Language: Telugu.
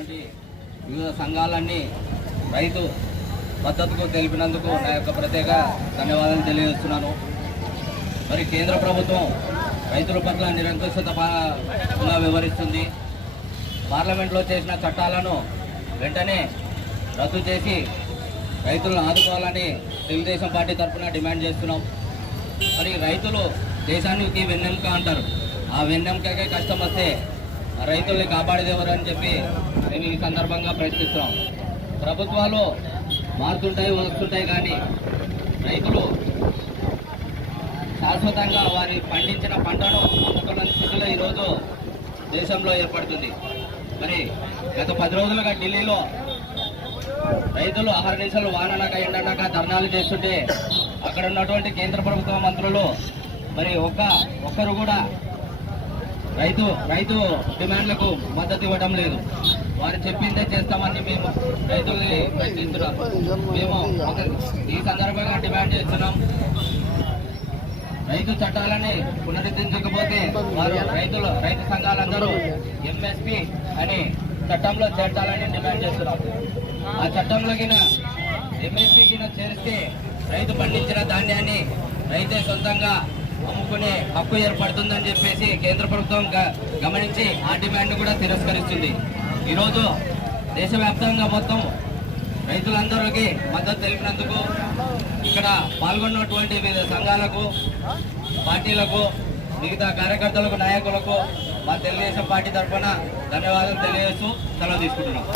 ఉన్నటువంటి వివిధ సంఘాలన్నీ రైతు మద్దతుకు తెలిపినందుకు నా యొక్క ప్రత్యేక ధన్యవాదాలు తెలియజేస్తున్నాను. మరి కేంద్ర ప్రభుత్వం రైతుల పట్ల నిరంకుశంగా వ్యవహరిస్తుంది. పార్లమెంట్లో చేసిన చట్టాలను వెంటనే రద్దు చేసి రైతులను ఆదుకోవాలని తెలుగుదేశం పార్టీ తరఫున డిమాండ్ చేస్తున్నాం. మరి రైతులు దేశానికి వెన్నెముక అంటారు. ఆ వెన్నెముకకే కష్టం వస్తే రైతుల్ని కాపాడేది ఎవరు అని చెప్పి మేము ఈ సందర్భంగా ప్రశ్నిస్తున్నాం. ప్రభుత్వాలు మారుతుంటాయి, వస్తుంటాయి, కానీ రైతులు శాశ్వతంగా వారి పండించిన పంటను అమ్ముకున్న స్థితిలో ఈరోజు దేశంలో ఏర్పడుతుంది. మరి గత 10 రోజులుగా ఢిల్లీలో రైతులు అహర్నిశలు వాననక ఎండనక ధర్నాలు చేస్తుంటే అక్కడ ఉన్నటువంటి కేంద్ర ప్రభుత్వ మంత్రులు మరి ఒక్కరు కూడా రైతు డిమాండ్లకు మద్దతు ఇవ్వడం లేదు. వారు చెప్పిందే చేస్తామని మేము రైతుల్ని ప్రశ్నిస్తున్నాం. మేము ఈ సందర్భంగా డిమాండ్ చేస్తున్నాం. రైతు చట్టాలని పునరుద్ధరించకపోతే వారు రైతు సంఘాలందరూ ఎంఎస్పి అని చట్టంలో చేర్చాలని డిమాండ్ చేస్తున్నాం. ఆ చట్టంలో ఎంఎస్పి చేరిస్తే రైతు పండించిన ధాన్యాన్ని రైతే సొంతంగా అమ్ముకునే హక్కు ఏర్పడుతుందని చెప్పేసి కేంద్ర ప్రభుత్వం గమనించి ఆ డిమాండ్ కూడా తిరస్కరిస్తుంది. ఈరోజు దేశవ్యాప్తంగా మొత్తం రైతులందరికీ మద్దతు తెలిపినందుకు ఇక్కడ పాల్గొన్నటువంటి వివిధ సంఘాలకు, పార్టీలకు, మిగతా కార్యకర్తలకు, నాయకులకు మా తెలుగుదేశం పార్టీ తరఫున ధన్యవాదాలు తెలియజేస్తూ సెలవు తీసుకుంటున్నాం.